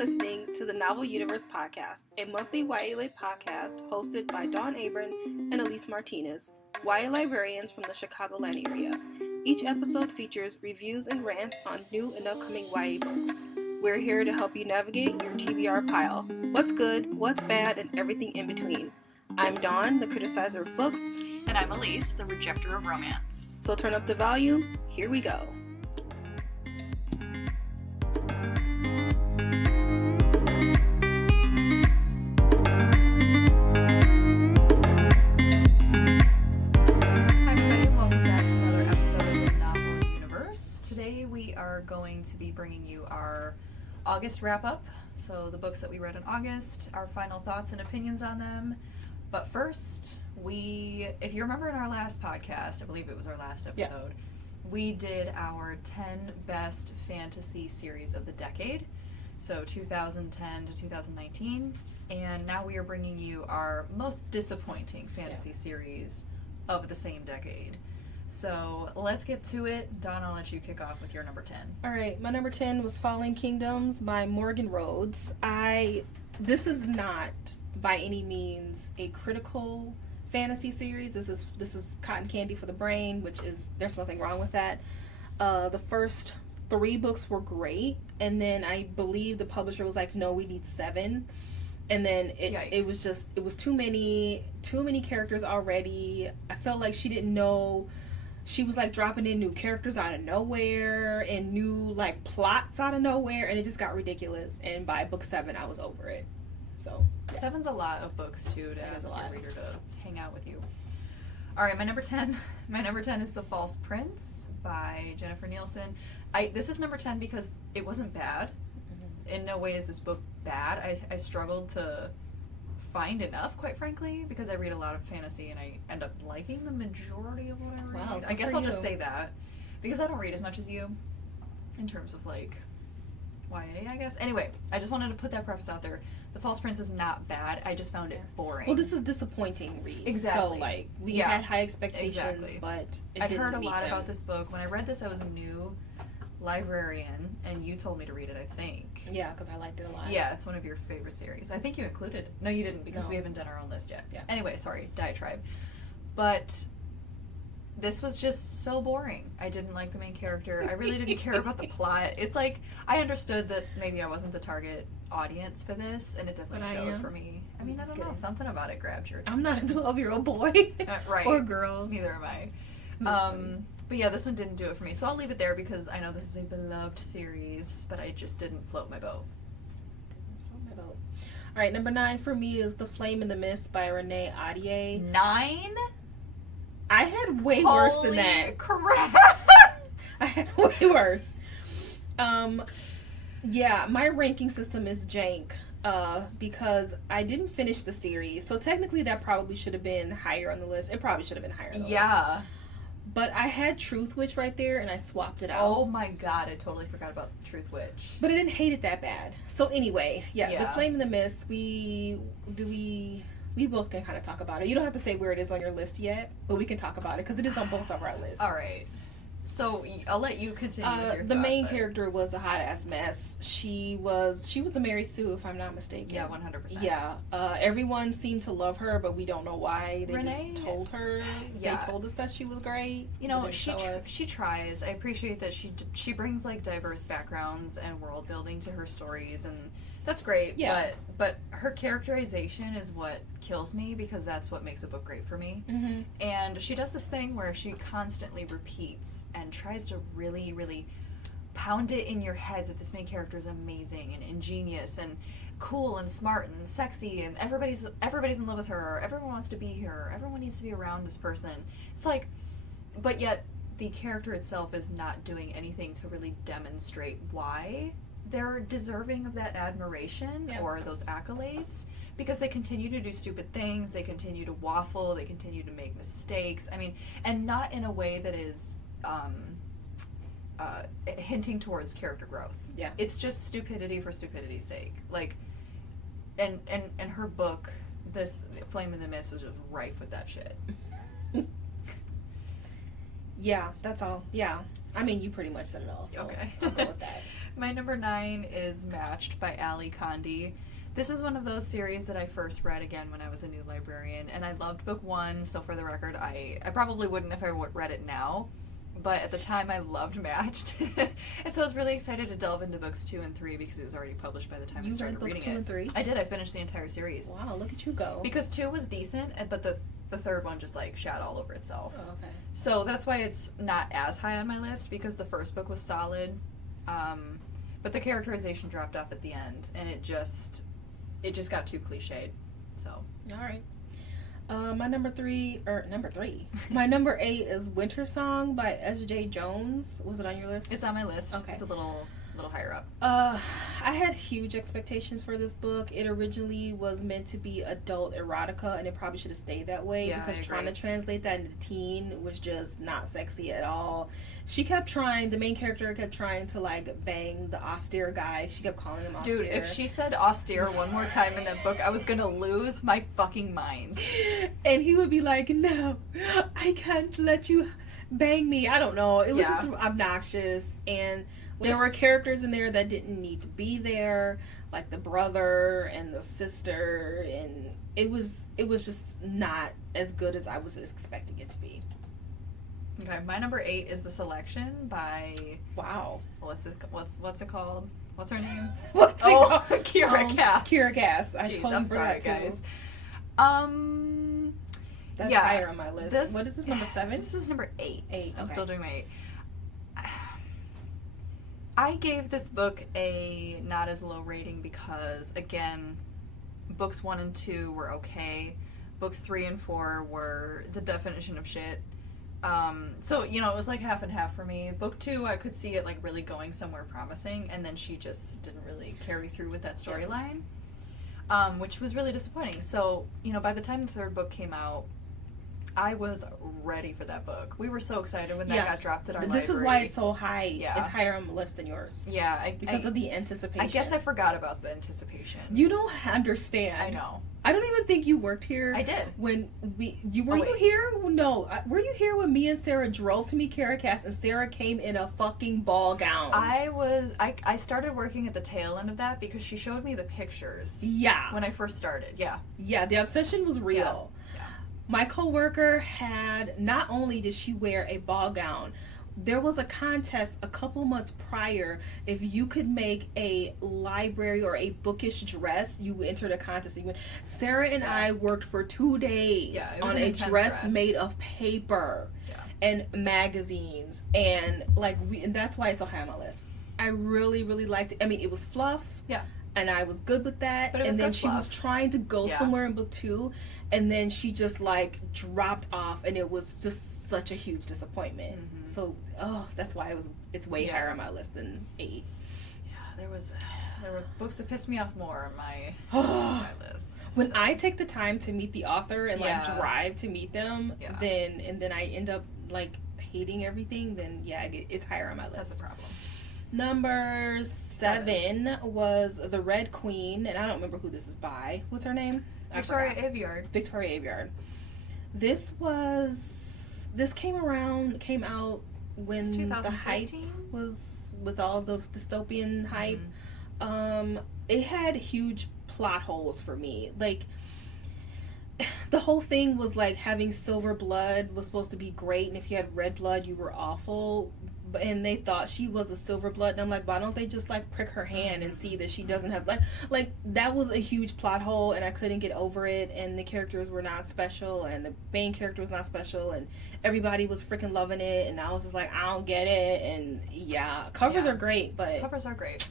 listening to the Novel Universe Podcast, a monthly YA Lit podcast hosted by Dawn Abram and Elise Martinez, YA librarians from the Chicagoland area. Each episode features reviews and rants on new and upcoming YA books. We're here to help you navigate your TBR pile. What's good, what's bad, and everything in between. I'm Dawn, the criticizer of books. And I'm Elise, the rejecter of romance. So turn up the volume, here we go. Going to be bringing you our August wrap-up, so the books that we read in August, our final thoughts and opinions on them. But first, if you remember in our last podcast, I believe it was our last episode, we did our 10 best fantasy series of the decade, so 2010 to 2019, and now we are bringing you our most disappointing fantasy series of the same decade. So let's get to it. Dawn, I'll let you kick off with your number 10. All right, my number 10 was Falling Kingdoms by Morgan Rhodes. This is not by any means a critical fantasy series. This is cotton candy for the brain, there's nothing wrong with that. The first 3 books were great, and then I believe the publisher was like, no, we need 7. And then it was too many characters already. I felt like she didn't know. She was like dropping in new characters out of nowhere and new like plots out of nowhere, and it just got ridiculous. And by book 7, I was over it. So 7's a lot of books too to ask your reader to hang out with you. All right, my number 10 is The False Prince by Jennifer Nielsen. This is number 10 because it wasn't bad. Mm-hmm. In no way is this book bad. I struggled to find enough, quite frankly, because I read a lot of fantasy and I end up liking the majority of what I read. Wow, I guess I'll just say that because I don't read as much as you in terms of like YA, I guess. Anyway, I just wanted to put that preface out there. The False Prince is not bad. I just found it boring. Well, this is disappointing read. Exactly. So like we had high expectations, but I'd heard a lot about this book. When I read this, I was a new librarian, and you told me to read it, I think. Yeah, because I liked it a lot. Yeah, it's one of your favorite series. I think you included it. No, you didn't, because we haven't done our own list yet. Yeah. Anyway, sorry, diatribe. But this was just so boring. I didn't like the main character. I really didn't care about the plot. It's like, I understood that maybe I wasn't the target audience for this, and it definitely showed for me. I mean, I don't know, something about it grabbed your attention. I'm not a 12-year-old boy. Right. Or girl. Neither am I. But yeah, this one didn't do it for me. So I'll leave it there because I know this is a beloved series, but I just didn't float my boat. All right, number 9 for me is The Flame in the Mist by Renee Ahdieh. 9? I had way worse than that. Correct. I had way worse. Yeah, my ranking system is jank because I didn't finish the series. So technically that probably should have been higher on the list. It probably should have been higher on the list. But I had Truth Witch right there, and I swapped it out. Oh my god, I totally forgot about Truth Witch. But I didn't hate it that bad. So anyway, The Flame in the Mist, we both can kind of talk about it. You don't have to say where it is on your list yet, but we can talk about it, because it is on both of our lists. All right. So I'll let you continue with your The main character was a hot-ass mess. She was a Mary Sue, if I'm not mistaken. Yeah, 100%. Yeah. Everyone seemed to love her, but we don't know why. They Renee, just told her. They told us that she was great. You know, she tries. I appreciate that she brings, like, diverse backgrounds and world building to her stories, and that's great. Yeah. But her characterization is what kills me, because that's what makes a book great for me. Mm-hmm. And she does this thing where she constantly repeats and tries to really, really pound it in your head that this main character is amazing and ingenious and cool and smart and sexy, and everybody's in love with her, or everyone wants to be here, or everyone needs to be around this person. It's like, but yet the character itself is not doing anything to really demonstrate why they're deserving of that admiration or those accolades, because they continue to do stupid things, they continue to waffle, they continue to make mistakes. I mean, and not in a way that is hinting towards character growth. Yeah. It's just stupidity for stupidity's sake. Like, and her book, this Flame in the Mist, was just rife with that shit. Yeah, that's all. Yeah. I mean, you pretty much said it all, so Okay. I'll go with that. My number 9 is Matched by Ali Condi. This is one of those series that I first read again when I was a new librarian, and I loved book 1, so for the record, I probably wouldn't if I read it now, but at the time I loved Matched. And so I was really excited to delve into books 2 and 3 because it was already published by the time I started reading it. You read books 2 and 3? I did. I finished the entire series. Wow, look at you go. Because 2 was decent, but the third one just like shat all over itself. Oh, okay. So that's why it's not as high on my list, because the first book was solid, but the characterization dropped off at the end, and it just got too cliched. So all right. My number 3. My number 8 is Winter Song by S.J. Jones. Was it on your list? it's on my list. Okay. It's a little higher up. I had huge expectations for this book. It originally was meant to be adult erotica, and it probably should have stayed that way, because trying to translate that into teen was just not sexy at all. The main character kept trying to like bang the austere guy. She kept calling him austere. Dude, if she said austere one more time in that book, I was gonna lose my fucking mind. And he would be like, no, I can't let you bang me. I don't know. It was just obnoxious, and there were characters in there that didn't need to be there, like the brother and the sister, and it was just not as good as I was expecting it to be. Okay, my number 8 is The Selection by what's it called? What's her name? Kira Cass. Kira Cass. I'm sorry, guys. That's higher on my list. What is this, number 7? This is number 8. 8. I'm still doing my 8. I gave this book a not as low rating because, again, books 1 and 2 were okay. Books 3 and 4 were the definition of shit. So, it was like half and half for me. Book 2, I could see it like really going somewhere promising, and then she just didn't really carry through with that storyline, which was really disappointing. So, by the time the third book came out, I was ready for that book. We were so excited when that got dropped at our library. This is why it's so high. Yeah. It's higher on the list than yours. Yeah. Because of the anticipation. I guess I forgot about the anticipation. You don't understand. I know. I don't even think you worked here. I did. When you here? No. Were you here when me and Sarah drove to meet Kara Cass and Sarah came in a fucking ball gown? I started working at the tail end of that because she showed me the pictures. Yeah. When I first started. Yeah. Yeah, the obsession was real. Yeah. My coworker not only did she wear a ball gown, there was a contest a couple months prior. If you could make a library or a bookish dress, you entered a contest. Sarah and I worked for 2 days on a dress made of paper and magazines, and and that's why it's so high on my list. I really, really liked it. I mean, it was fluff. Yeah. And I was good with that. But it was and then good she fluff. was trying to go somewhere in book 2, and then she just dropped off, and it was just such a huge disappointment. Mm-hmm. So, that's why it's way higher on my list than 8. Yeah, there was books that pissed me off more on my list. When I take the time to meet the author and drive to meet them, then I end up hating everything. Then it's higher on my list. That's a problem. Number 7 was The Red Queen, and I don't remember who this is by. What's her name? Victoria Aveyard. Victoria Aveyard. This came out when the hype was, with all the dystopian hype. Mm-hmm. It had huge plot holes for me. The whole thing was having silver blood was supposed to be great, and if you had red blood, you were awful. And they thought she was a silver blood, and I'm like, why don't they just prick her hand and see that she doesn't have that was a huge plot hole, and I couldn't get over it. And the characters were not special, and the main character was not special, and everybody was freaking loving it, and I was just like, I don't get it. And covers are great, but covers are great.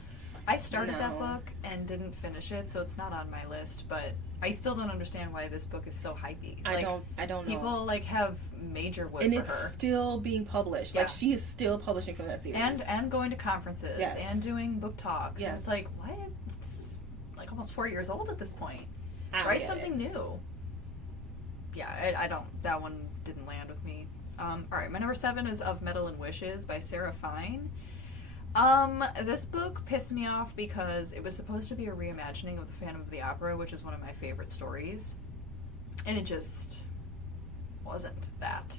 I started that book and didn't finish it, so it's not on my list, but I still don't understand why this book is so hypey. I don't know. People have major wood and for it's her. Still being published. She is still publishing from that series. And going to conferences and doing book talks. And it's what? This is almost 4 years old at this point. Write something new. Yeah, I don't. That one didn't land with me. All right, my number 7 is Of Metal and Wishes by Sarah Fine. This book pissed me off because it was supposed to be a reimagining of The Phantom of the Opera, which is one of my favorite stories, and it just wasn't that.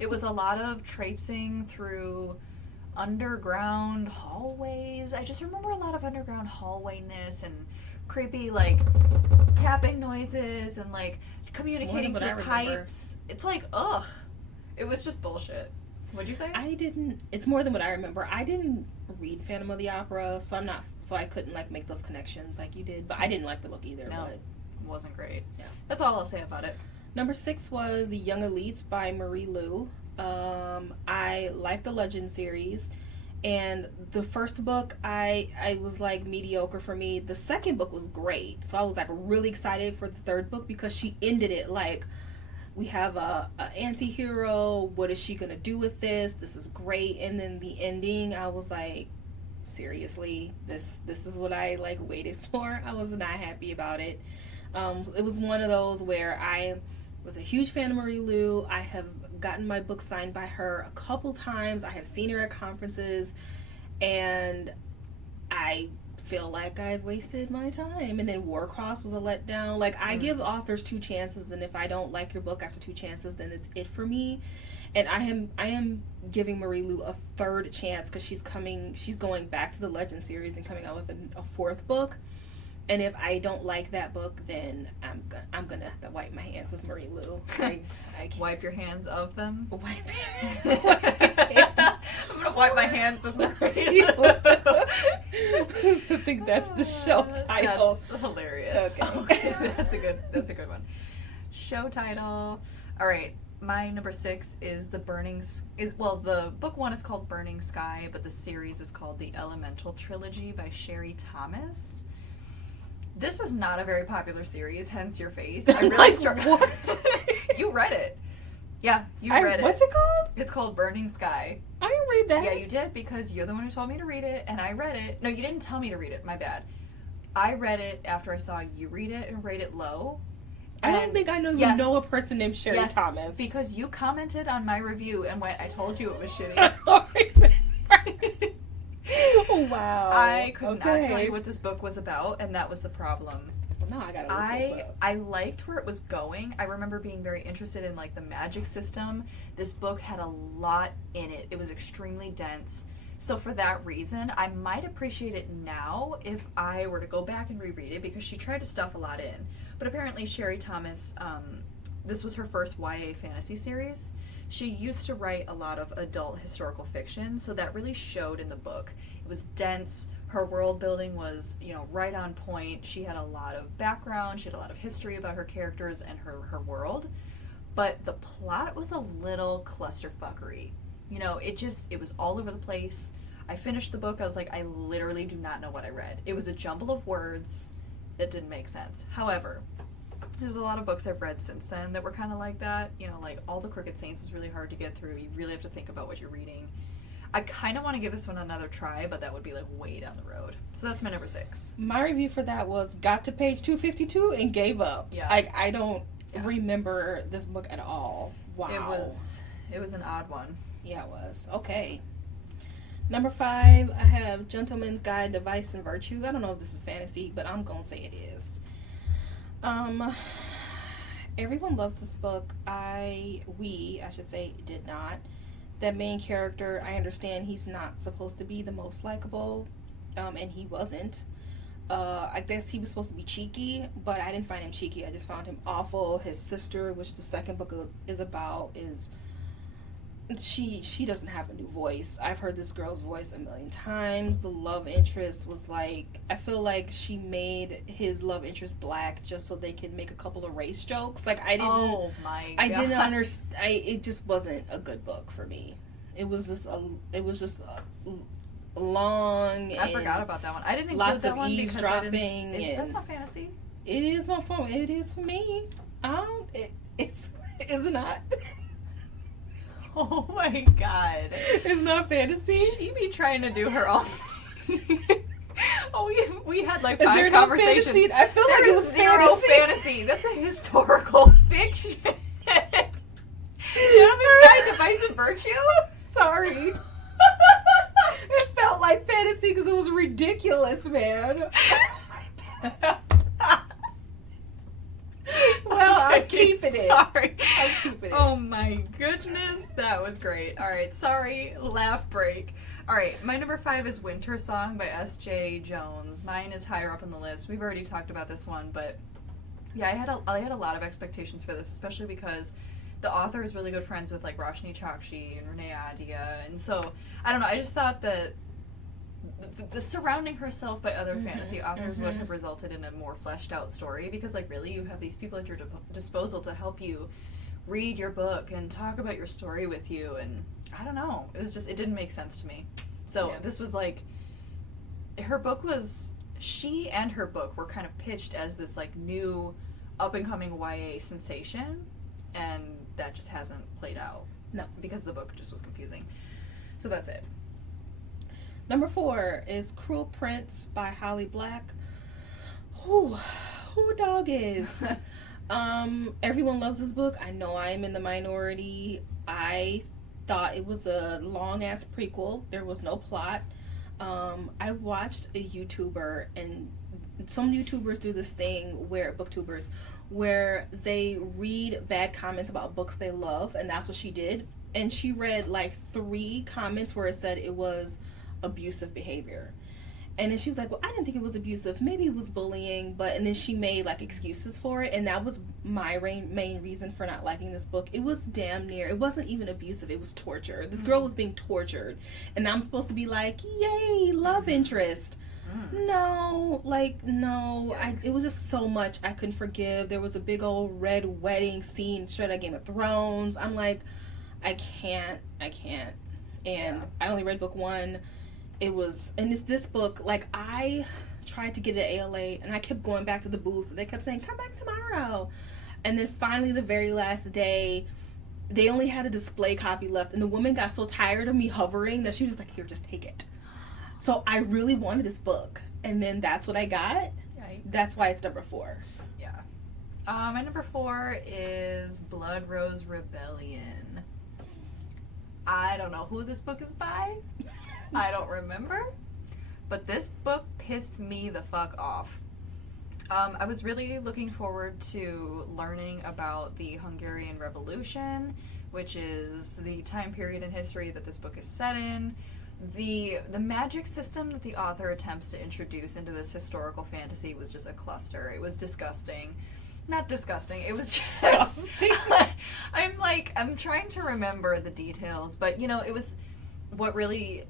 It was a lot of traipsing through underground hallways. I just remember a lot of underground hallwayness and creepy, like, tapping noises and, like, communicating through pipes. It's like, ugh. It was just bullshit. What'd you say? It's more than what I remember. I didn't read Phantom of the Opera, so I couldn't, like, make those connections like you did. But I didn't like the book either. No, but it wasn't great. Yeah. That's all I'll say about it. Number 6 was The Young Elites by Marie Lu. I like the Legend series. And the first book, I was, like, mediocre for me. The second book was great. So I was, like, really excited for the third book because she ended it, like, we have a anti-hero. What is she going to do with this? This is great. And then the ending, I was like, seriously, this is what I, like, waited for. I was not happy about it. It was one of those where I was a huge fan of Marie Lu. I have gotten my book signed by her a couple times. I have seen her at conferences, and I feel like I've wasted my time. And then Warcross was a letdown. Like, I give authors 2 chances, and if I don't like your book after 2 chances, then it's it for me. And I am giving Marie Lu a 3rd chance because she's going back to the Legend series and coming out with a 4th book. And if I don't like that book, then I'm gonna have to wipe my hands with Marie Lu. I can't. Wipe your hands of them? Wipe your hands. I'm gonna wipe my hands with Marie Lu. I think that's the show title. That's hilarious. Okay. That's a good one. Show title. All right. My number 6 is the book 1 is called Burning Sky, but the series is called The Elemental Trilogy by Sherry Thomas. This is not a very popular series, hence your face. I really struggled. What? You read it. Yeah, you read it. What's it called? It's called Burning Sky. I didn't read that. Yeah, you did, because you're the one who told me to read it, and I read it. No, you didn't tell me to read it. My bad. I read it after I saw you read it and rate it low. I don't think I know you know a person named Sherry Thomas. Because you commented on my review and I told you it was shitty. Oh, wow. I could not tell you what this book was about, and that was the problem. Well, now I gotta look this up. I liked where it was going. I remember being very interested in, like, the magic system. This book had a lot in it. It was extremely dense. So for that reason, I might appreciate it now if I were to go back and reread it, because she tried to stuff a lot in. But apparently Sherry Thomas, this was her first YA fantasy series. She used to write a lot of adult historical fiction, so that really showed in the book. It was dense. Her world building was, right on point. She had a lot of background. She had a lot of history about her characters and her world. But the plot was a little clusterfuckery. It was all over the place. I finished the book. I was like, I literally do not know what I read. It was a jumble of words that didn't make sense. However, there's a lot of books I've read since then that were kind of like that. Like All the Crooked Saints was really hard to get through. You really have to think about what you're reading. I kind of want to give this one another try, but that would be, like, way down the road. So that's my number 6. My review for that was got to page 252 and gave up. Yeah. I don't remember this book at all. Wow. It was an odd one. Yeah, it was. Okay. Number 5, I have Gentleman's Guide to Vice and Virtue. I don't know if this is fantasy, but I'm gonna say it is. Everyone loves this book. We should say, did not. That main character, I understand he's not supposed to be the most likable, and he wasn't. I guess he was supposed to be cheeky, but I didn't find him cheeky. I just found him awful. His sister, which the second book is about, she doesn't have a new voice. I've heard this girl's voice a million times. The love interest was like, I feel like she made his love interest black just so they could make a couple of race jokes. Like, I didn't understand. It just wasn't a good book for me. It was just long. I forgot about that one. I didn't include that one because that's not fantasy. It is my phone. It is for me. It's not. Oh my god. It's not fantasy? She be trying to do her own thing. Oh, we had like 5 there conversations. No fantasy? I feel like it was zero fantasy. That's a historical fiction. Gentleman's Guide to Vice and Virtue? Sorry. It felt like fantasy because it was ridiculous, man. Well, I'm keeping it. Sorry. I'm keeping it. Oh my goodness, that was great. All right, sorry, laugh break. All right, my number 5 is Winter Song by S.J. Jones. Mine is higher up on the list. We've already talked about this one, but yeah, I had a lot of expectations for this, especially because the author is really good friends with like Roshni Chokshi and Renee Adia, and so I don't know. I just thought that the surrounding herself by other fantasy authors would have resulted in a more fleshed out story, because like really you have these people at your disposal to help you read your book and talk about your story with you, and I don't know, it didn't make sense to me. So this was like, she and her book were kind of pitched as this like new up and coming YA sensation, and that just hasn't played out. No, because the book just was confusing. So that's it. Number 4 is Cruel Prince by Holly Black. Who dog is? Everyone loves this book. I know I am in the minority. I thought it was a long ass prequel. There was no plot. I watched a YouTuber, and some YouTubers do this thing where booktubers where they read bad comments about books they love, and that's what she did. And she read like 3 comments where it said it was abusive behavior, and then she was like, well, I didn't think it was abusive, maybe it was bullying, and then she made like excuses for it, and that was my main reason for not liking this book. It was it wasn't even abusive, it was torture. This girl was being tortured, and I'm supposed to be like, yay, love interest. No, it was just so much I couldn't forgive. There was a big old red wedding scene straight out of Game of Thrones. I'm like, I can't, and I only read book 1. It's this book, like, I tried to get it at ALA, and I kept going back to the booth. They kept saying, come back tomorrow. And then finally, the very last day, they only had a display copy left, and the woman got so tired of me hovering that she was like, here, just take it. So I really wanted this book, and then that's what I got. Yikes. That's why it's number 4. Yeah. My number 4 is Blood Rose Rebellion. I don't know who this book is by. I don't remember. But this book pissed me the fuck off. I was really looking forward to learning about the Hungarian Revolution, which is the time period in history that this book is set in. The magic system that the author attempts to introduce into this historical fantasy was just a cluster. It was disgusting. Not disgusting. It was just... I'm trying to remember the details, but, it was...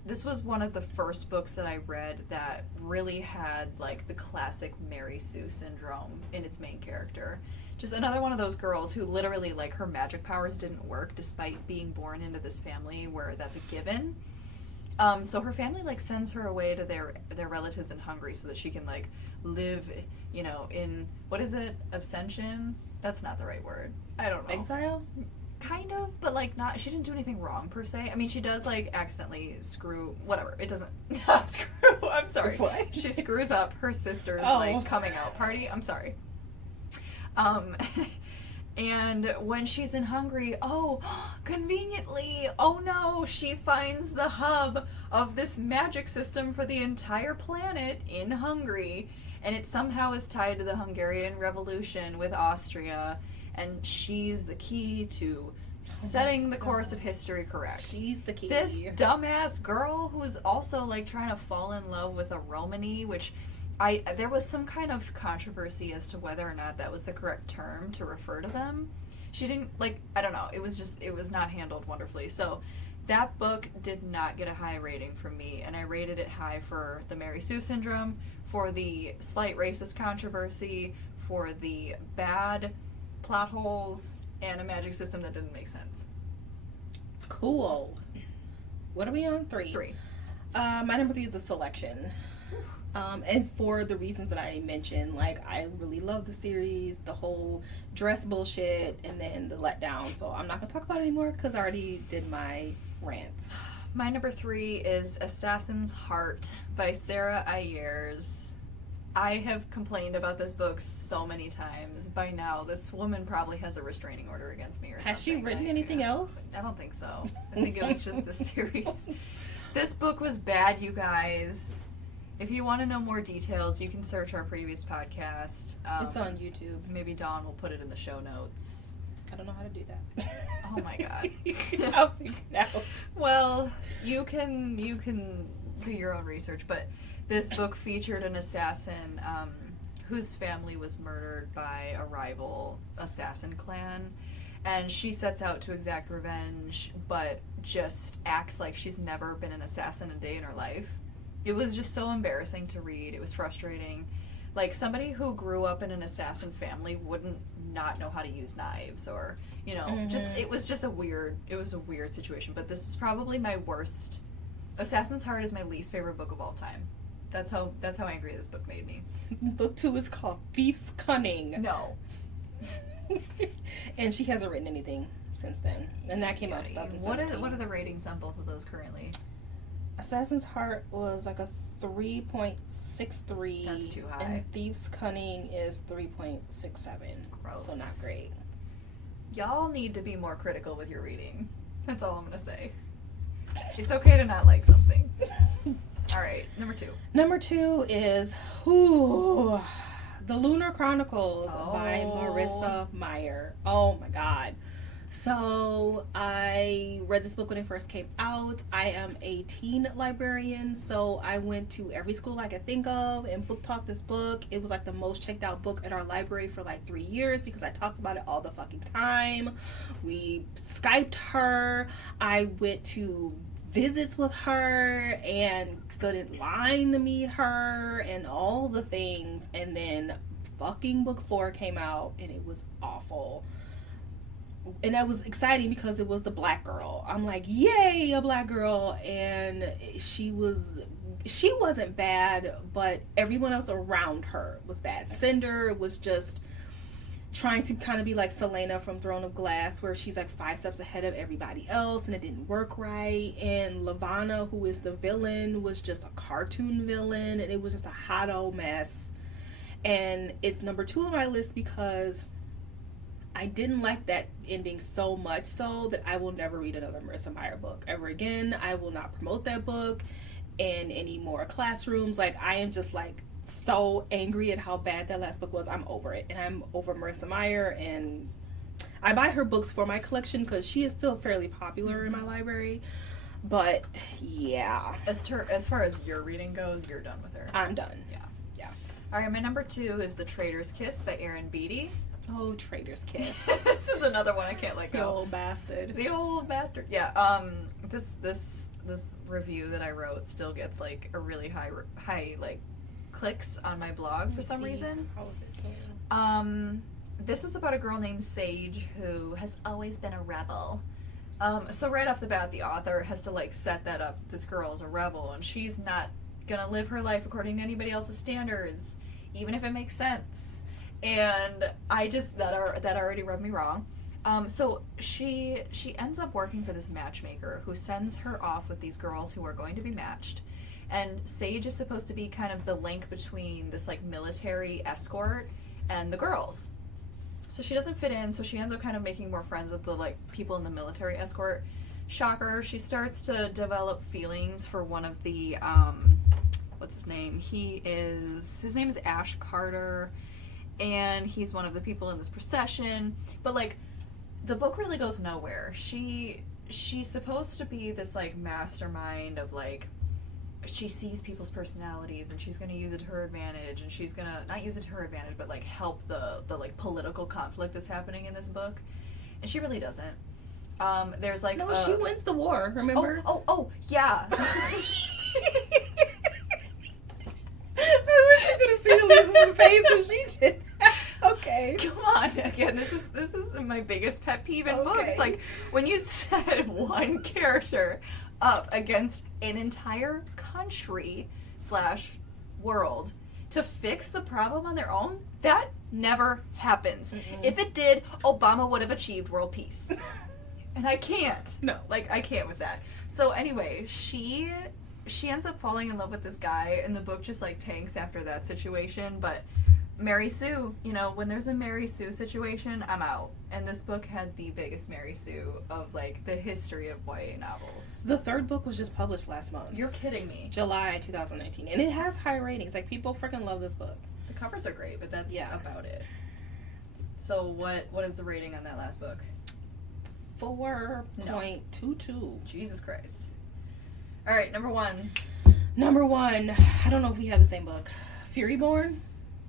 This was one of the first books that I read that really had, like, the classic Mary Sue syndrome in its main character. Just another one of those girls who literally, like, her magic powers didn't work despite being born into this family where that's a given. So her family, like, sends her away to their relatives in Hungary so that she can, like, live, in, what is it, abstention? That's not the right word. I don't know. Exile? Kind of, but, like, she didn't do anything wrong, per se. I mean, she does, like, accidentally screw, whatever, it doesn't, not screw, I'm sorry. What? She screws up her sister's, like, coming out party, I'm sorry. And when she's in Hungary, conveniently, no, she finds the hub of this magic system for the entire planet in Hungary, and it somehow is tied to the Hungarian Revolution with Austria, and she's the key to setting the course of history correct. She's the key. This dumbass girl who's also, like, trying to fall in love with a Romany, which... there was some kind of controversy as to whether or not that was the correct term to refer to them. She didn't, I don't know, it was not handled wonderfully. So that book did not get a high rating from me, and I rated it high for the Mary Sue syndrome, for the slight racist controversy, for the bad plot holes, and a magic system that didn't make sense. Cool. What are we on? 3? 3. My number 3 is The Selection. And for the reasons that I mentioned, I really love the series, the whole dress bullshit, and then the letdown. So I'm not going to talk about it anymore because I already did my rant. My number 3 is Assassin's Heart by Sarah Ayers. I have complained about this book so many times. By now, this woman probably has a restraining order against me or something. Has she written anything else? I don't think so. I think it was just the series. This book was bad, you guys. If you want to know more details, you can search our previous podcast. It's on YouTube. Maybe Dawn will put it in the show notes. I don't know how to do that. Oh my god. I'll figure it out. Well, you can do your own research, but this book featured an assassin whose family was murdered by a rival assassin clan, and she sets out to exact revenge, but just acts like she's never been an assassin a day in her life. It was just so embarrassing to read. It was frustrating. Like, somebody who grew up in an assassin family wouldn't not know how to use knives, or, you know, it was a weird situation. But this is probably my worst. Assassin's Heart is my least favorite book of all time. That's how angry this book made me. Book 2 is called Thief's Cunning. No. And she hasn't written anything since then. And that came out in 2017. What are the ratings on both of those currently? Assassin's Heart was like a 3.63. That's too high. And Thieves Cunning is 3.67. Gross. So not great. Y'all need to be more critical with your reading. That's all I'm gonna say. It's okay to not like something. Alright, number 2. Number 2 is The Lunar Chronicles by Marissa Meyer. Oh my god. So I read this book when it first came out. I am a teen librarian, so I went to every school I could think of and book talked this book. It was like the most checked out book at our library for like 3 years because I talked about it all the fucking time. We Skyped her. I went to visits with her and stood in line to meet her and all the things. And then fucking book 4 came out and it was awful. And that was exciting because it was the black girl. I'm like, yay, a black girl. And she wasn't bad, but everyone else around her was bad. Cinder was just trying to kind of be like Selena from Throne of Glass, where she's like 5 steps ahead of everybody else, and it didn't work right. And Lavana, who is the villain, was just a cartoon villain, and it was just a hot old mess. And it's number 2 on my list because I didn't like that ending so much so that I will never read another Marissa Meyer book ever again. I will not promote that book in any more classrooms. Like, I am just like so angry at how bad that last book was. I'm over it, and I'm over Marissa Meyer, and I buy her books for my collection because she is still fairly popular in my library. But yeah, as far as your reading goes, you're done with her. I'm done. Yeah. All right, my number 2 is The Traitor's Kiss by Erin Beatty. Oh, Traitor's Kiss. This is another one I can't let go. The old bastard. The old bastard. Yeah. This review that I wrote still gets like a really high like clicks on my blog for some reason. How was it? This is about a girl named Sage who has always been a rebel. So right off the bat, the author has to like set that up. This girl is a rebel, and she's not gonna live her life according to anybody else's standards, even if it makes sense. And I just that already rubbed me wrong. So she ends up working for this matchmaker who sends her off with these girls who are going to be matched. And Sage is supposed to be kind of the link between this like military escort and the girls. So she doesn't fit in, so she ends up kind of making more friends with the like people in the military escort. Shocker, she starts to develop feelings for one of the what's his name? His name is Ash Carter, and he's one of the people in this procession. But like the book really goes nowhere. She's supposed to be this like mastermind of like, she sees people's personalities and she's going to use it to her advantage, and she's going to not use it to her advantage but like help the like political conflict that's happening in this book. And she really doesn't. There's like she wins the war, remember? Oh yeah. I wish you could have seen Elise's face when she did that. Okay. Come on. Again, this is my biggest pet peeve in books. Like, when you set one character up against an entire country / world to fix the problem on their own, that never happens. Mm-hmm. If it did, Obama would have achieved world peace. And I can't. No. Like, I can't with that. So anyway, she ends up falling in love with this guy, and the book just like tanks after that situation. But Mary Sue, you know, when there's a Mary Sue situation, I'm out. And this book had the biggest Mary Sue of like the history of YA novels. The 3rd book was just published last month. You're kidding me. July 2019, and it has high ratings. Like, people freaking love this book. The covers are great, but that's about it. So what is the rating on that last book? 4.22. Jesus Christ. All right, number 1. Number 1, I don't know if we have the same book. Furyborn?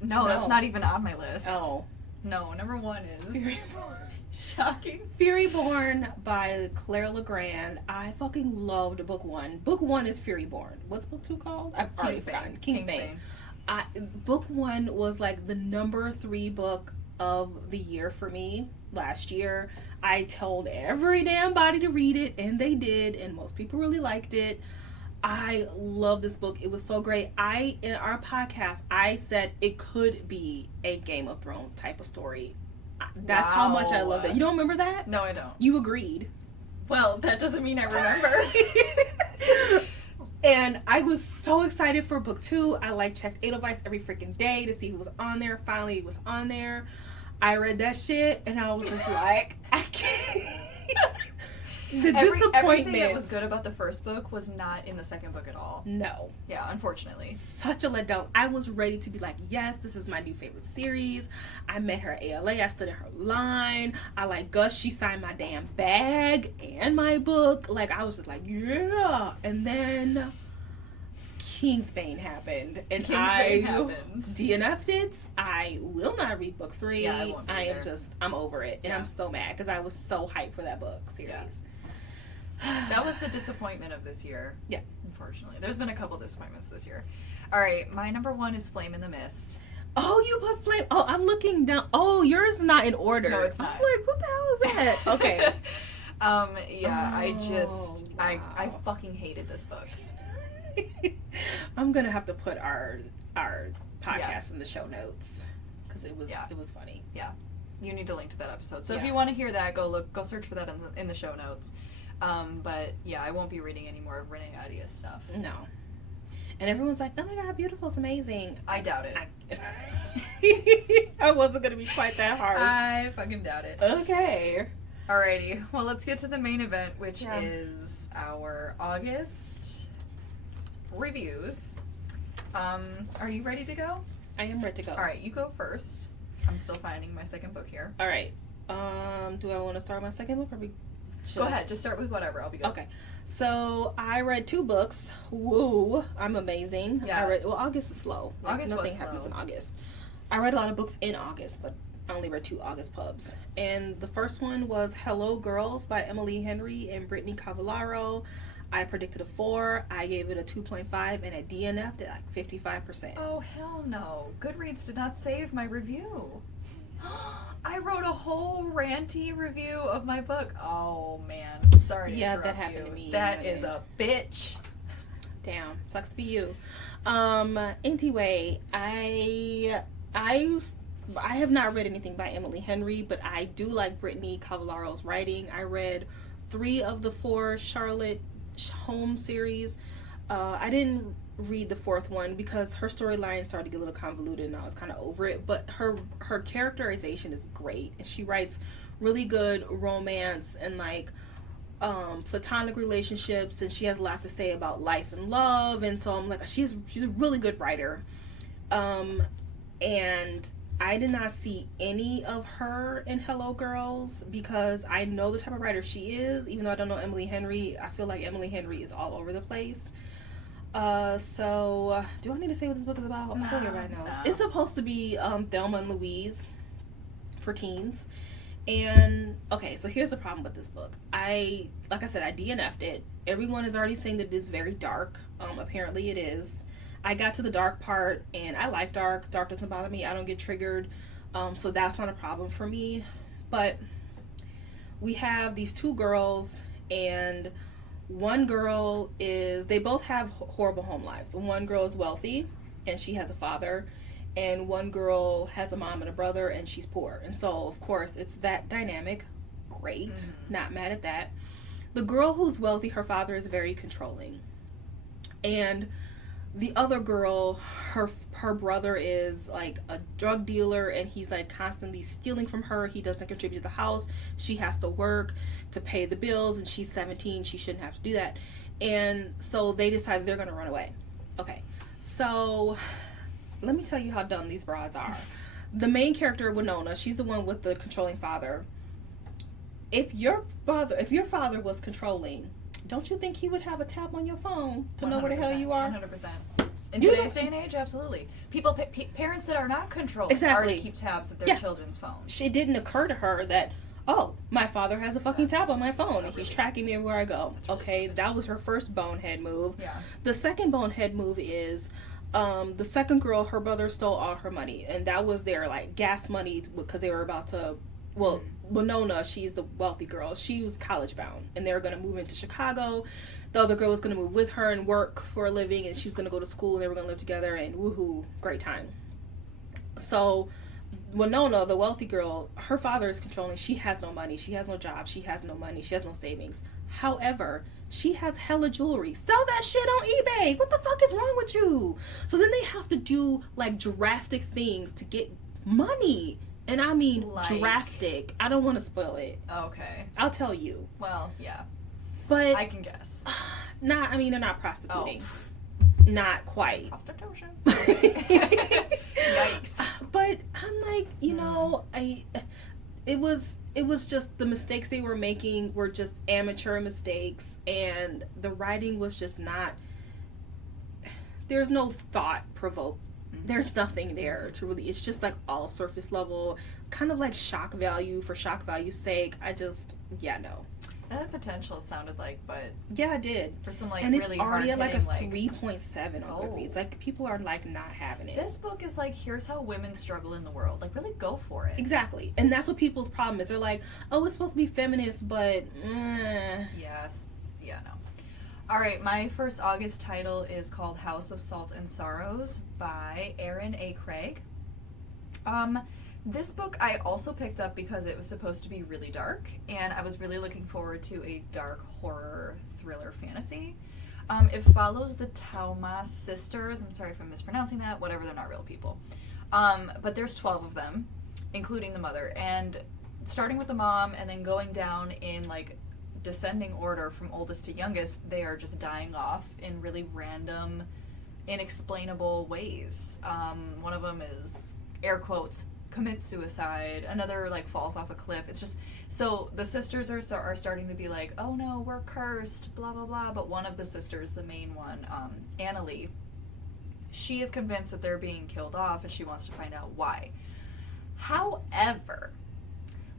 No, that's not even on my list. Oh. No, number 1 is... Furyborn. Shocking. Furyborn by Claire Legrand. I fucking loved book 1. Book 1 is Furyborn. What's book 2 called? I've already forgotten. Kingsbane. Book 1 was like the number 3 book of the year for me last year. I told every damn body to read it, and they did, and most people really liked it. I love this book. It was so great. In our podcast, I said it could be a Game of Thrones type of story. That's how much I loved it. You don't remember that? No, I don't. You agreed. Well, that doesn't mean I remember. And I was so excited for book 2. I checked Edelweiss every freaking day to see who was on there. Finally, it was on there. I read that shit, and I was just like, I can't. Disappointment. Everything that was good about the first book was not in the second book at all. No. Yeah, unfortunately. Such a letdown. I was ready to be like, yes, this is my new favorite series. I met her at ALA. I stood in her line. I like Gus. She signed my damn bag and my book. Like, I was just like, yeah. And then Kingsbane happened. And I DNF'd it. I will not read book 3. Yeah, I won't be either. I'm over it. And I'm so mad because I was so hyped for that book series. Yeah. That was the disappointment of this year. Yeah. Unfortunately. There's been a couple disappointments this year. All right, my number 1 is Flame in the Mist. Oh, you put Flame. Oh, I'm looking down. Oh, yours is not in order. No, it's not. I'm like, what the hell is that? Okay. I fucking hated this book. I'm gonna have to put our podcast in the show notes because it was funny. Yeah, you need to link to that episode. So if you want to hear that, go search for that in the show notes. But yeah, I won't be reading any more of Renee Adia's stuff. No. And everyone's like, oh my god, beautiful, it's amazing. I doubt it. I wasn't gonna be quite that harsh. I fucking doubt it. Okay. Alrighty, well, let's get to the main event, which is our August reviews. Are you ready to go? I am ready to go. Alright, you go first. I'm still finding my second book here. Alright. Do I want to start my second book or go ahead, just start with whatever. I'll be good. Okay. So I read 2 books. Woo, I'm amazing. Yeah. August is slow. Nothing happens in August. I read a lot of books in August, but I only read 2 August pubs. And the first one was Hello Girls by Emily Henry and Brittany Cavallaro. I predicted a 4. I gave it a 2.5 and a DNF'd at like 55%. Oh, hell no. Goodreads did not save my review. I wrote a whole ranty review of my book. Oh, man. Sorry to interrupt that happened to me. That is a bitch. Damn. Sucks to be you. Anyway, I have not read anything by Emily Henry, but I do like Brittany Cavallaro's writing. I read 3 of the 4 Charlotte Holmes series. I didn't read the 4th one because her storyline started to get a little convoluted and I was kind of over it, but her characterization is great and she writes really good romance and like platonic relationships, and she has a lot to say about life and love, and so I'm like, she's a really good writer. And I did not see any of her in Hello Girls because I know the type of writer she is. Even though I don't know Emily Henry, I feel like Emily Henry is all over the place. So do I need to say what this book is about? I feel like everybody knows. It's supposed to be Thelma and Louise for teens. And okay, so here's the problem with this book. Like I said, I DNF'd it. Everyone is already saying that it is very dark. Apparently it is. I got to the dark part and I like dark. Dark doesn't bother me. I don't get triggered. So that's not a problem for me. But we have these 2 girls, and one girl they both have horrible home lives. One girl is wealthy and she has a father, and one girl has a mom and a brother and she's poor. And so of course it's that dynamic. Great. Not mad at that. The girl who's wealthy, her father is very controlling. And the other girl, her brother is like a drug dealer and he's like constantly stealing from her. He doesn't contribute to the house. She has to work to pay the bills, and she's 17. She shouldn't have to do that. And so they decided they're going to run away. Okay. So let me tell you how dumb these broads are. the main character, Winona, she's the one with the controlling father. If your father was controlling, don't you think he would have a tab on your phone to know where the hell you are? 100%. In today's day and age, absolutely. People, parents that are not controlling already keep tabs of their children's phones. It didn't occur to her that, oh, my father has a fucking tab on my phone and he's tracking me everywhere I go. Okay, that was her first bonehead move. Yeah. The second bonehead move is, the second girl, her brother stole all her money, and that was their like gas money because they were about to. Well, Winona, she's the wealthy girl. She was college bound, and they were going to move into Chicago. The other girl was going to move with her and work for a living, and she was going to go to school, and they were going to live together, and woohoo, great time. So, Winona, the wealthy girl, her father is controlling. She has no money. She has no job. She has no money. She has no savings. However, she has hella jewelry. Sell that shit on eBay. What the fuck is wrong with you? So then they have to do, like, drastic things to get money. And I mean drastic. I don't want to spoil it. Okay. I'll tell you. Well, yeah. But I can guess. I mean, they're not prostituting. Oh. Not quite. Prostitution. Yikes. But I'm like, you know, it was just the mistakes they were making were just amateur mistakes, and the writing was just not. There's no thought provoked. There's nothing there to really. It's just like all surface level, kind of like shock value for shock value's sake. No. It had potential, it sounded like, but yeah, it did. For some like and really it's already at like a 3.7 on Goodreads. Like people are like not having it. This book is like, here's how women struggle in the world. Like really go for it. Exactly, and that's what people's problem is. They're like, oh, it's supposed to be feminist, but yes, yeah, no. All right, my first August title is called House of Salt and Sorrows by Erin A. Craig. This book I also picked up because it was supposed to be really dark, and I was really looking forward to a dark horror thriller fantasy. It follows the Taumas sisters. I'm sorry if I'm mispronouncing that. Whatever, they're not real people. But there's 12 of them, including the mother, and starting with the mom and then going down in like descending order from oldest to youngest, they are just dying off in really random, inexplainable ways. One of them is, air quotes, commits suicide. Another like falls off a cliff. It's just, so the sisters are starting to be like, oh no, we're cursed, blah blah blah. But one of the sisters, the main one, Annalie, she is convinced that they're being killed off, and she wants to find out why. However,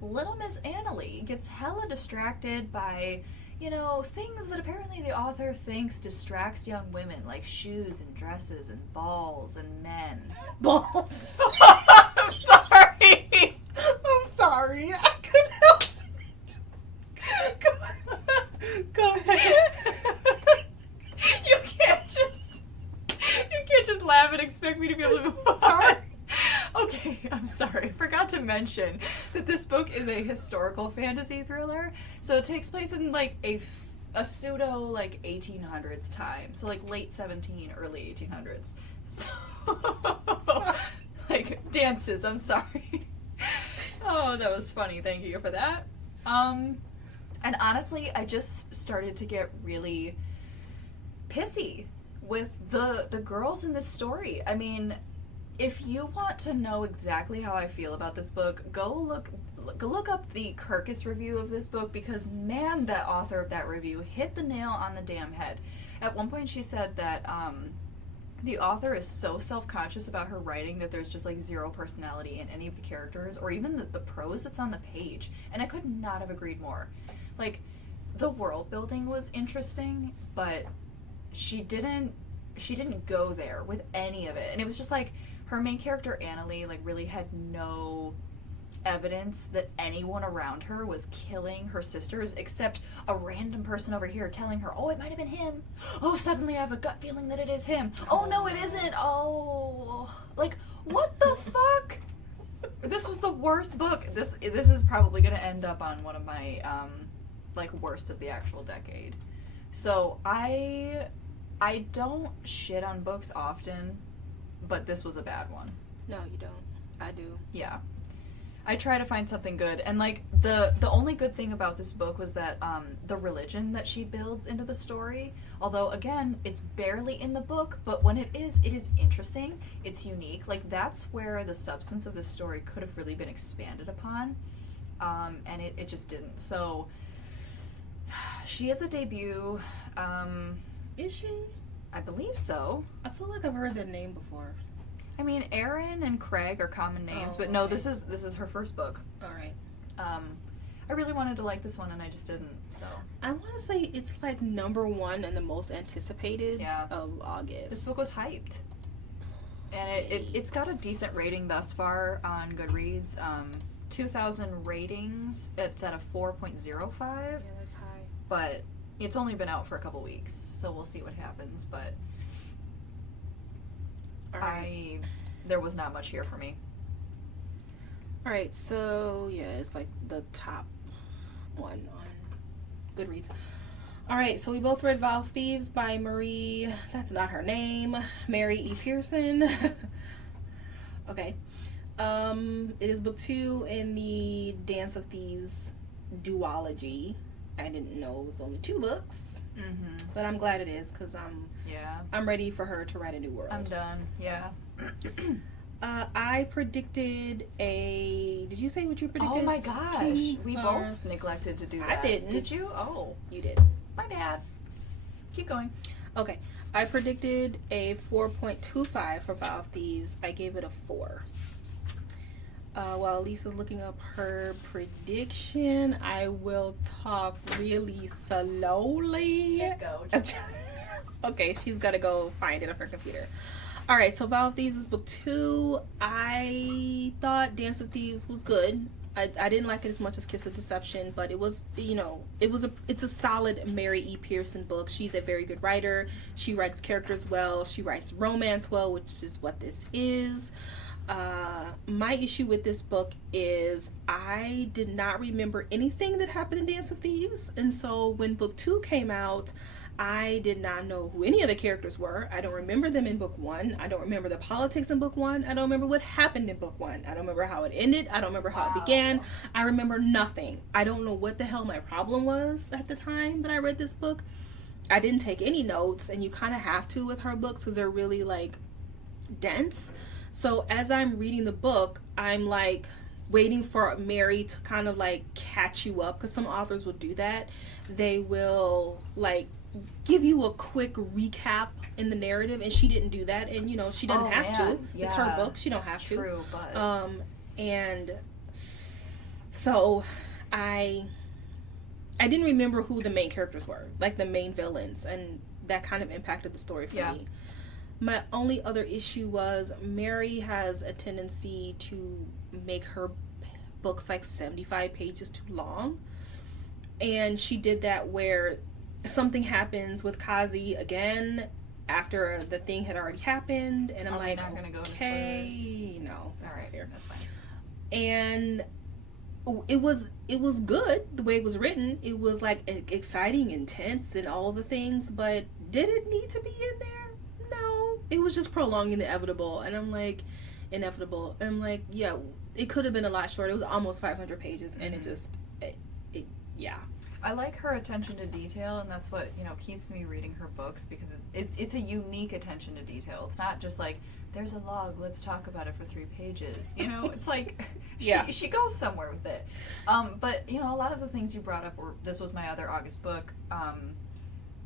little Miss Annalie gets hella distracted by, you know, things that apparently the author thinks distracts young women, like shoes and dresses and balls and men. Balls. I'm sorry. I'm sorry. I couldn't help it. Go ahead. You can't just laugh and expect me to be able to move on. Sorry. Okay, I'm sorry. I forgot to mention that this book is a historical fantasy thriller. So it takes place in like a pseudo like 1800s time. So like late 17, early 1800s. So like dances, I'm sorry. Oh, that was funny. Thank you for that. And honestly, I just started to get really pissy with the girls in this story. I mean, if you want to know exactly how I feel about this book, go look up the Kirkus review of this book, because man, that author of that review hit the nail on the damn head. At one point she said that the author is so self-conscious about her writing that there's just like zero personality in any of the characters or even the prose that's on the page. And I could not have agreed more. Like, the world building was interesting, but she didn't go there with any of it. And it was just like, her main character, Annalie, like really had no evidence that anyone around her was killing her sisters, except a random person over here telling her, oh, it might have been him. Oh, suddenly I have a gut feeling that it is him. Oh, no, it isn't. Oh, like, what the fuck? This was the worst book. This is probably going to end up on one of my, like, worst of the actual decade. So I don't shit on books often, but this was a bad one. No, you don't. I do. Yeah. I try to find something good, and like the only good thing about this book was that the religion that she builds into the story. Although again, it's barely in the book, but when it is interesting. It's unique. Like that's where the substance of the story could have really been expanded upon, and it just didn't. So she is a debut. Is she? I believe so. I feel like I've heard that name before. I mean, Erin and Craig are common names, Oh, but no, okay. this is her first book. All right. I really wanted to like this one, and I just didn't. So I want to say it's like #1 and the most anticipated of August. this book was hyped, and it's got a decent rating thus far on Goodreads. 2,000 ratings. It's at a 4.05. Yeah, that's high. But it's only been out for a couple weeks, so we'll see what happens. But All right. there was not much here for me. All right. So yeah, it's like the top one on Goodreads. All right. So we both read Vow of Thieves by Marie. That's not her name. Mary E. Pearson. Okay. It is book 2 in the Dance of Thieves duology. I didn't know it was only 2 books, but I'm glad it is because I'm ready for her to write a new world. I'm done. Yeah. I predicted a. Did you say what you predicted? Oh my gosh, King we or- both neglected to do that. I didn't. Did you? Oh, You did. my bad. Keep going. Okay. I predicted a 4.25 for Vow of Thieves. I gave it a 4. While Elise is looking up her prediction, I will talk really slowly. Just go. Okay, she's got to go find it on her computer. All right, so Vow of Thieves is book 2. I thought Dance of Thieves was good. I didn't like it as much as Kiss of Deception, but it was, it's a solid Mary E. Pearson book. She's a very good writer. She writes characters well. She writes romance well, which is what this is. My issue with this book is I did not remember anything that happened in Dance of Thieves, and so when book 2 came out, I did not know who any of the characters were. I don't remember them in book 1. I don't remember the politics in book 1. I don't remember what happened in book 1. I don't remember how it ended. I don't remember how it began. I remember nothing. I don't know what the hell my problem was at the time that I read this book. I didn't take any notes, and you kind of have to with her books because they're really like dense. So as I'm reading the book, I'm like waiting for Mary to kind of like catch you up, because some authors will do that. They will like give you a quick recap in the narrative, and she didn't do that, and she doesn't have to. Yeah. It's her book. She don't have to. True, but And so I didn't remember who the main characters were, like the main villains, and that kind of impacted the story for me. My only other issue was Mary has a tendency to make her books like 75 pages too long. And she did that where something happens with Kazi again after the thing had already happened. And I'm like, not gonna go to okay, spoilers. no, that's all right, not fair. that's fine. And it was good the way it was written. It was like exciting, intense, and all the things, but did it need to be in there? No, it was just prolonging the inevitable. And I'm like, inevitable. I'm like, yeah, it could have been a lot shorter. It was almost 500 pages, and yeah. I like her attention to detail, and that's what keeps me reading her books, because it's a unique attention to detail. It's not just like there's a log, let's talk about it for 3 pages. It's like she goes somewhere with it. But a lot of the things you brought up this was my other August book,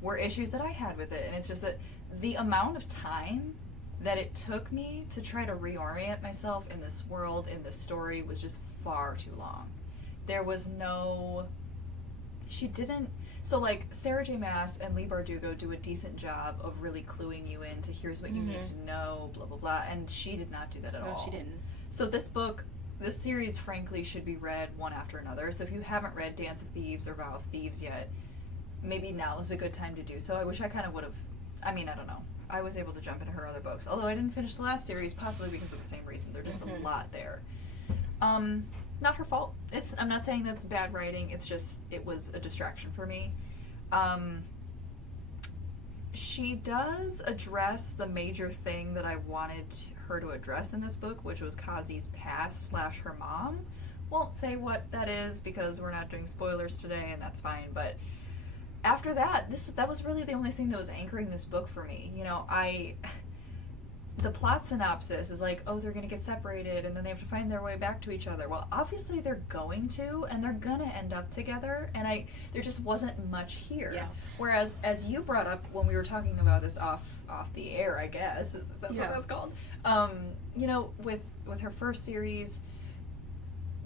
were issues that I had with it, and it's just that the amount of time that it took me to try to reorient myself in this world, in this story, was just far too long. There was no... She didn't... So, like, Sarah J. Maas and Leigh Bardugo do a decent job of really cluing you into here's what you need to know, blah, blah, blah, and she did not do that at all. No, she didn't. So this series, frankly, should be read one after another. So if you haven't read Dance of Thieves or Vow of Thieves yet, maybe now is a good time to do so. I wish I kind of would have... I mean, I don't know. I was able to jump into her other books, although I didn't finish the last series, possibly because of the same reason. There's just a lot there. Not her fault. I'm not saying that's bad writing. It's just, it was a distraction for me. She does address the major thing that I wanted her to address in this book, which was Kazi's past / her mom, Won't say what that is because we're not doing spoilers today, and that's fine. But after that, that was really the only thing that was anchoring this book for me. You know, the plot synopsis is like, oh, they're going to get separated and then they have to find their way back to each other. Well, obviously they're going to, and they're going to end up together, and there just wasn't much here. Yeah. Whereas, as you brought up when we were talking about this off the air, I guess, that's Yeah. what that's called. You know, with her first series,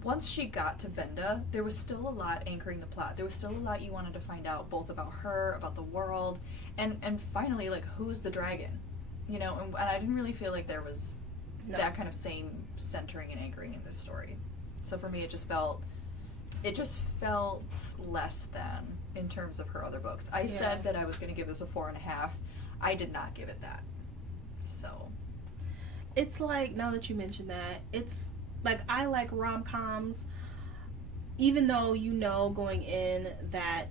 once she got to Venda, there was still a lot anchoring the plot. There was still a lot you wanted to find out, both about her, about the world, and finally, like, who's the dragon? You know, and I didn't really feel like there was that kind of same centering and anchoring in this story. So for me, it just felt less than in terms of her other books. I said that I was going to give this a 4.5. I did not give it that. So it's like, now that you mention that, it's like, I like rom-coms, even though you know going in that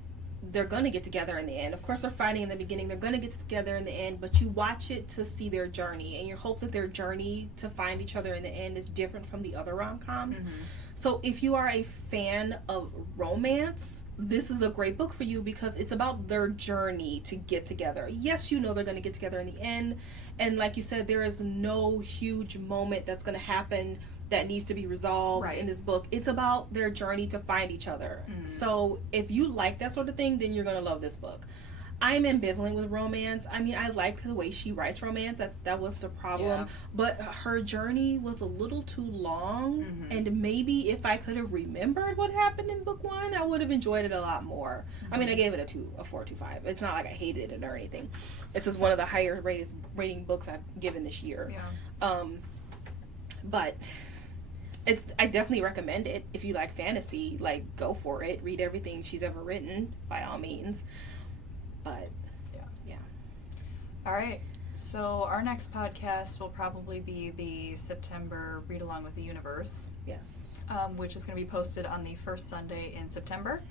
they're going to get together in the end. Of course, they're fighting in the beginning. They're going to get together in the end, but you watch it to see their journey, and you hope that their journey to find each other in the end is different from the other rom-coms. Mm-hmm. So if you are a fan of romance, this is a great book for you because it's about their journey to get together. Yes, you know they're going to get together in the end, and like you said, there is no huge moment that's going to happen that needs to be resolved in this book. It's about their journey to find each other. Mm-hmm. So if you like that sort of thing, then you're going to love this book. I'm ambivalent with romance. I mean, I like the way she writes romance. That was the problem. Yeah. But her journey was a little too long. Mm-hmm. And maybe if I could have remembered what happened in book 1, I would have enjoyed it a lot more. Mm-hmm. I mean, I gave it a 4.25. It's not like I hated it or anything. This is one of the higher rating books I've given this year. Yeah. But I definitely recommend it. If you like fantasy, like, go for it. Read everything she's ever written, by all means. But yeah. All right. So our next podcast will probably be the September Read Along with the Universe. Yes. Which is going to be posted on the first Sunday in September.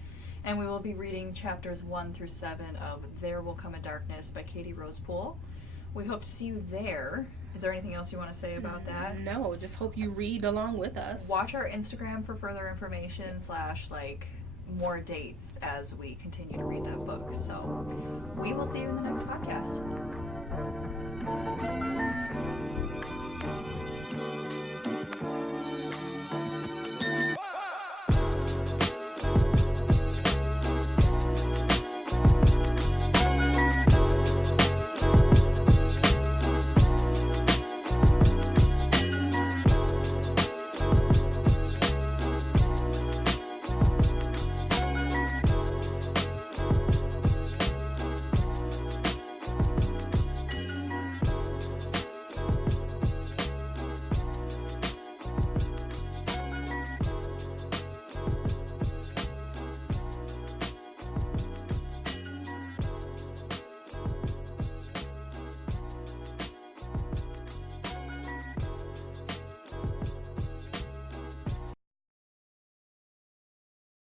And we will be reading chapters 1 through 7 of There Will Come a Darkness by Katie Rose Poole. We hope to see you there. Is there anything else you want to say about that? No, just hope you read along with us. Watch our Instagram for further information / like more dates as we continue to read that book. So we will see you in the next podcast.